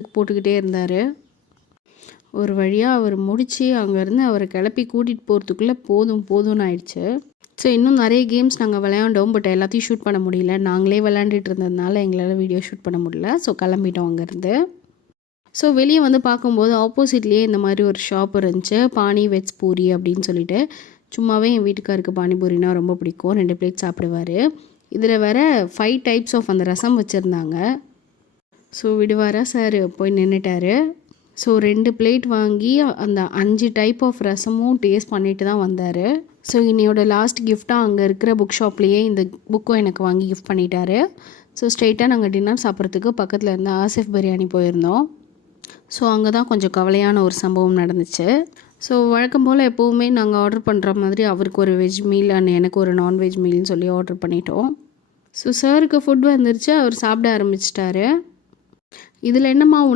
போட்டுக்கிட்டே இருந்தார். ஒரு வழியாக அவர் முடித்து அங்கேருந்து அவரை கிளப்பி கூட்டிகிட்டு போகிறதுக்குள்ளே போதும்னு ஆயிடுச்சு. ஸோ இன்னும் நிறைய கேம்ஸ் நாங்கள் விளையாண்டோம். பட் எல்லாத்தையும் ஷூட் பண்ண முடியல. நாங்களே விளையாண்டுட்டு இருந்ததுனால எங்களால் வீடியோ ஷூட் பண்ண முடியல. ஸோ கிளம்பிட்டோம் அங்கேருந்து. ஸோ வெளியே வந்து பார்க்கும்போது ஆப்போசிட்லேயே இந்த மாதிரி ஒரு ஷாப் இருந்துச்சு, பானி வெஜ் பூரி அப்படின்னு சொல்லிட்டு. சும்மாவே என் வீட்டுக்காருக்கு பானிபூரினா ரொம்ப பிடிக்கும். 2 பிளேட் சாப்பிடுவார். இதில் வேற 5 டைப்ஸ் ஆஃப் அந்த ரசம் வச்சுருந்தாங்க. ஸோ விடுவாரா சார் போய் நின்றுட்டார். ஸோ 2 பிளேட் வாங்கி அந்த 5 டைப் ஆஃப் ரசமும் டேஸ்ட் பண்ணிட்டு தான் வந்தார். ஸோ இன்னையோட லாஸ்ட் கிஃப்டாக அங்கே இருக்கிற புக் ஷாப்லேயே இந்த புக்கும் எனக்கு வாங்கி கிஃப்ட் பண்ணிட்டாரு. ஸோ ஸ்ட்ரெயிட்டாக நாங்கள் டின்னர் சாப்பிட்றதுக்கு பக்கத்தில் இருந்த ஆசிஃப் பிரியாணி போயிருந்தோம். ஸோ அங்கே தான் கொஞ்சம் கவலையான ஒரு சம்பவம் நடந்துச்சு. ஸோ வழக்கம் போல் எப்போவுமே நாங்கள் ஆர்டர் பண்ணுற மாதிரி அவருக்கு ஒரு வெஜ் மீல் அண்ட் எனக்கு ஒரு நான்வெஜ் மீல்னு சொல்லி ஆர்டர் பண்ணிட்டோம். ஸோ சாருக்கு ஃபுட் வந்துருச்சு. அவர் சாப்பிட ஆரம்பிச்சிட்டாரு. இதில் என்னம்மா